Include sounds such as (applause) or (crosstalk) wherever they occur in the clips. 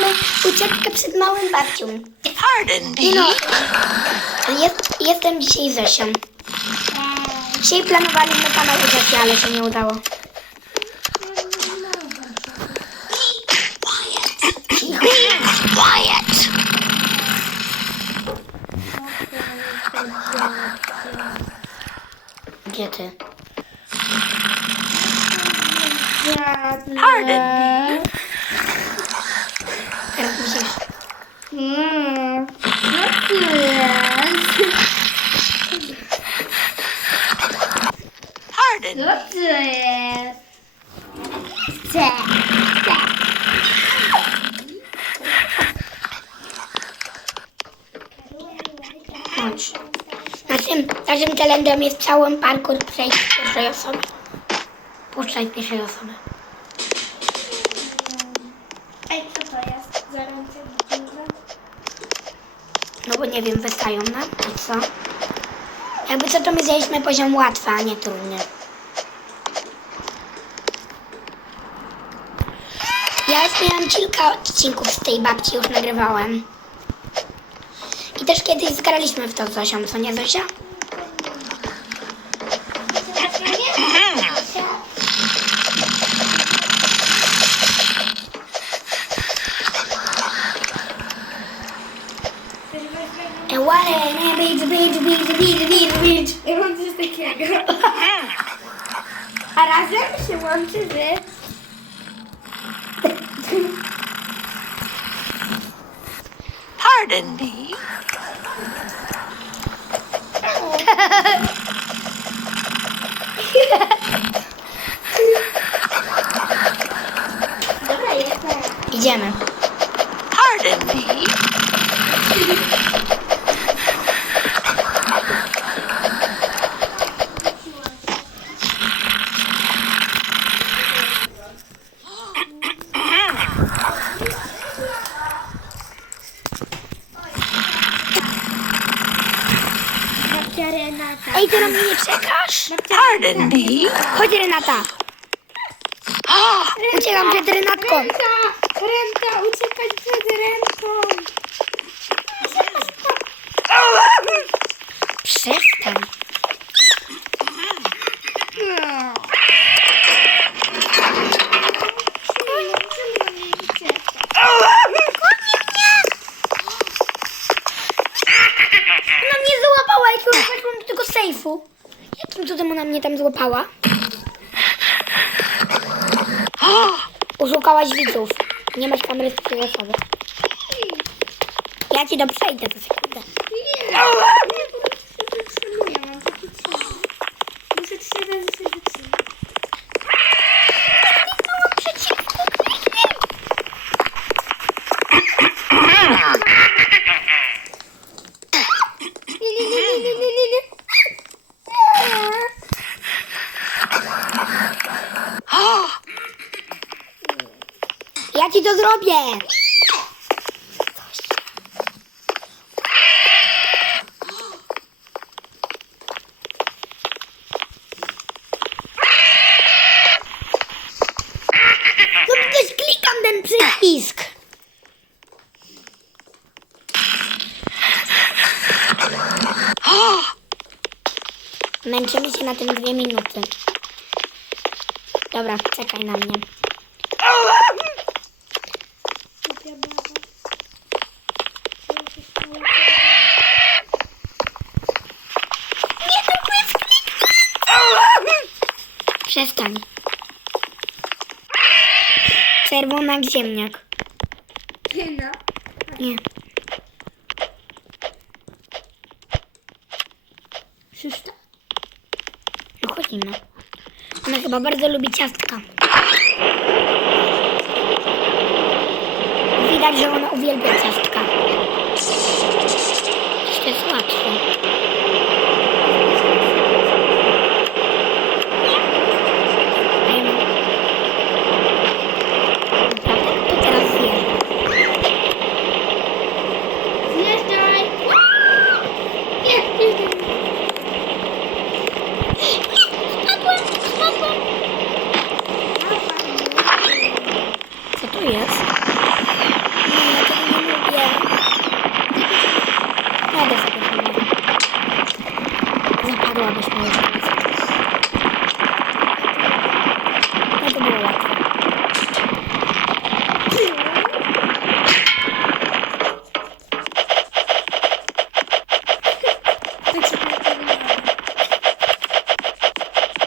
mamy ucieczkę przed małym babcią. Pardon me. no, jest, jestem dzisiaj Zosią. Dzisiaj planowaliśmy kanał u Zosi, ale się nie udało. Quiet. Gdzie ty? Pardon me. Teraz musisz... Mm. No ty Pardon Co jest? Chcę. Chcę. Chodź. Naszym, naszym challengem jest cały parkour przejść pierwszej osoby. Puszczaj pierwszej osoby. Ej, co to jest? Zaręczę No bo nie wiem, wystają nam, i co? Jakby co, to my zjęliśmy poziom łatwy, a nie trudny. Ja już miałam kilka odcinków z tej babci, już nagrywałem. I też kiedyś zgraliśmy w to z Zosią, co nie Zosia? read, read, read. It was just a kid. (laughs) Pardon me. Mnie czekasz? Pardon me. Chodź Renata. Ah, Uciekam przed Renatką. Renta! Renta! Uciekać przed rentą! Przestań. Złapała? Uszukałaś (gasps) widzów. Nie masz kamery osoby. Ja ci to przejdę za sekundę. Nie! Ja po prostu się wytrzymuję, mam taki cel. Muszę trzy razy się wytrzymać. Nie, nie, nie, nie, nie, nie, nie. Ja ci to zrobię. Przycisk. Męczymy się na tym dwie minuty. Dobra, czekaj na mnie. Nie, to Przestań. Czerwona ziemniak. czerwona. Nie. Szósta. No chodzimy. Ona chyba bardzo lubi ciastka. Widać, że ona uwielbia ciastka. To jest łatwe. byłabyś moja No to było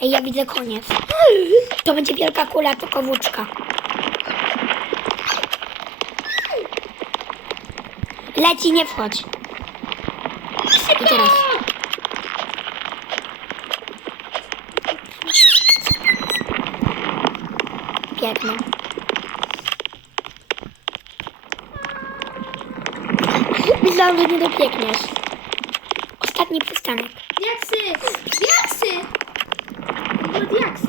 ja widzę koniec. To będzie wielka kula, to kowuczka. Leci, nie wchodź. I teraz. Piękno. Myślałam, że nie dopiekniesz. Ostatni przystanek. Diaksy! Diaksy! Diaksy.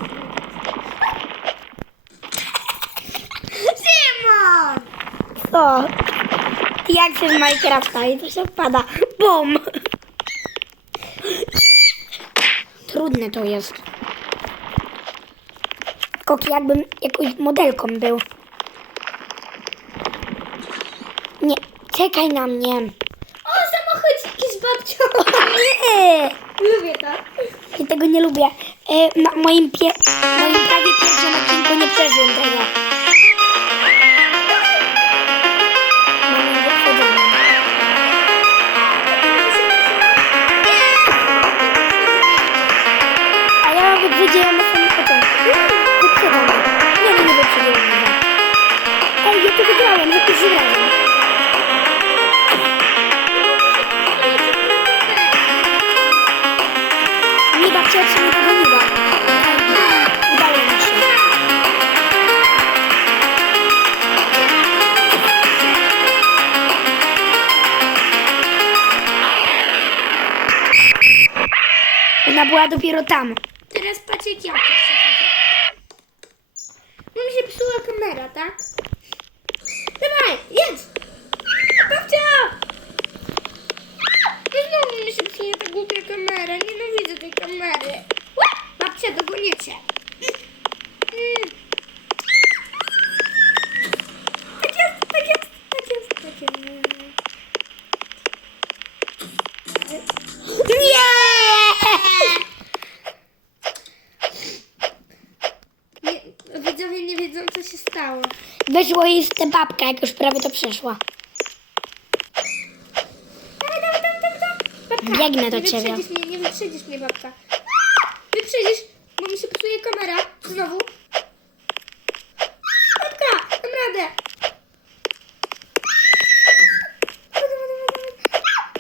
Szymon! Co? Jak się z Minecrafta i to się wpada. Bum! Trudne to jest. Koki jakbym jakąś modelką był. Nie, czekaj na mnie. O, samochodziki z babcią! Nie, Lubię to. ja tego nie lubię. E, na moim, pie, moim prawie pierwszym odcinku nie przeżyłem tego. Była dopiero tam. Teraz patrzcie jak ja to przechodzę. No mi się psuła kamera, tak? Dawaj, jedź! Babcia! No znowu mi się psuje ta głupia kamera. Nienawidzę tej kamery. Ła! Babcia, dogonię cię. Mm. Tak jest, tak jest, tak jest, tak jest. Nie! Nie, widzowie nie wiedzą, co się stało. Wyszło jej z tę babka, jak już prawie to przeszła. Dawaj, dawaj, dawaj, dawaj, dawaj. Babka, Biegnę do nie ciebie. Wyprzedzisz mnie, nie wyprzedzisz mnie, babka. Wyprzedzisz, bo mi się psuje kamera. Znowu. Babka, dam radę. Dawaj, dawaj, dawaj, dawaj.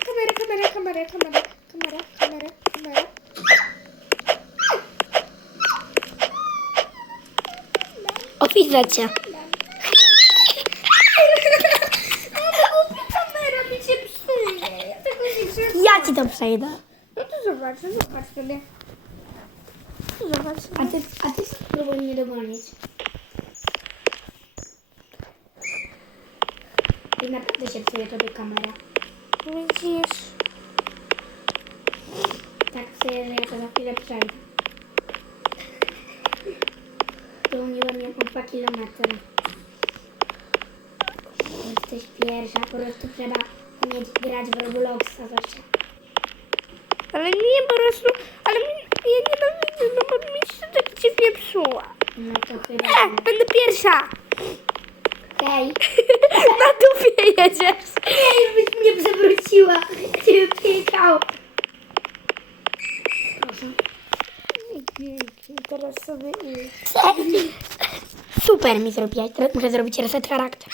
Kamera, kamera, kamera, kamera, kamera, kamera, kamera. Głupia kamera mi się psuje. Ja tego nie chcę. Ja ci to przejdę. No to zobacz, zobacz sobie. Zobacz. A ty, a ty spróbuj mnie dogonić. I naprawdę się psuje tobie kamera. Widzisz? Tak psuje, że ja to za chwilę przejdę. Dogoniłem ją o 2 kilometry. Jesteś pierwsza, po prostu trzeba umieć grać w Robloxa Zosia. Ale nie po prostu, ale mi, ja nienawidzę, no bo mi się tak dziwnie psuła. No to chyba... E, będę pierwsza. Hej! (laughs) Na dupie jedziesz. Ej, byś mnie przewróciła! Cię pykał! Teraz sobie idź. Super mi zrobiłaś. Teraz muszę zrobić reset charakter.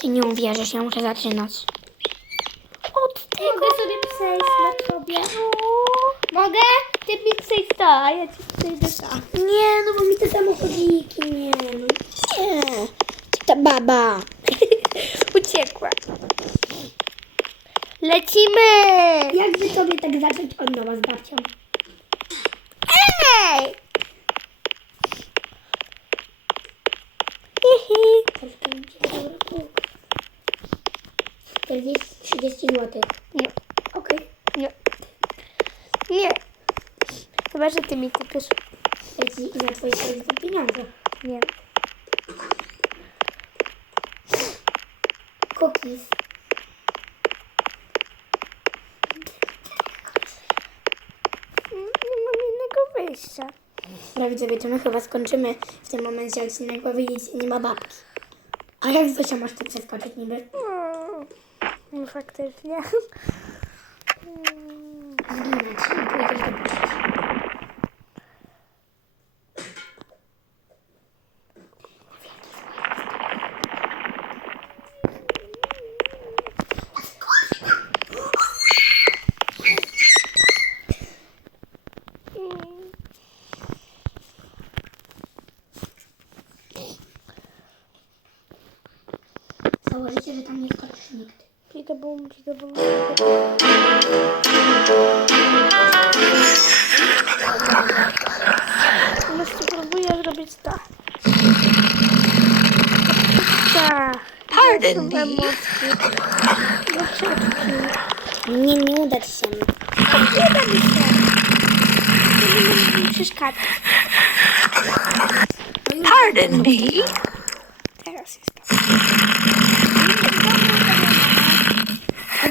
Ty nie uwierzysz, ja muszę zaczynać. Od tego. Mogę sobie przejść na tobie. Mogę? Ty mi przejdź to, a ja ci przejdę to. Nie, no bo mi te samochodziki nie. No nie. Ta baba. (laughs) Uciekła. Lecimy! Jakby tobie tak zacząć od nowa z babcią? Ej! Hihi. Troszkę mi się dobra kółka. 40, 30 zł. Nie, Okej. nie. Nie. Chyba, że ty mi kupisz. Ja ci za twoje kredyty pieniądze. Nie. Cookies. jeszcze. No widzowie, to my chyba skończymy w tym momencie odcinek, bo widzicie, nie ma babki. A jak Zosia masz tu przeskoczyć niby? No, no faktycznie. No, no, no, no, no, bum, pika bum. Jeszcze próbuję zrobić tak. Tak. Pardon me. Nie, nie uda ci się. Nie da mi się. Nie mi przeszkadzać. Pardon me. Teraz jest to.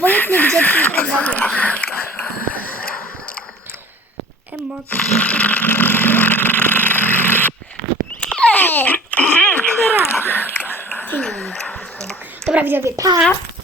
Obojętnie gdzie ty (laughs) pracujesz. Emocje. Dobra widzowie, pa!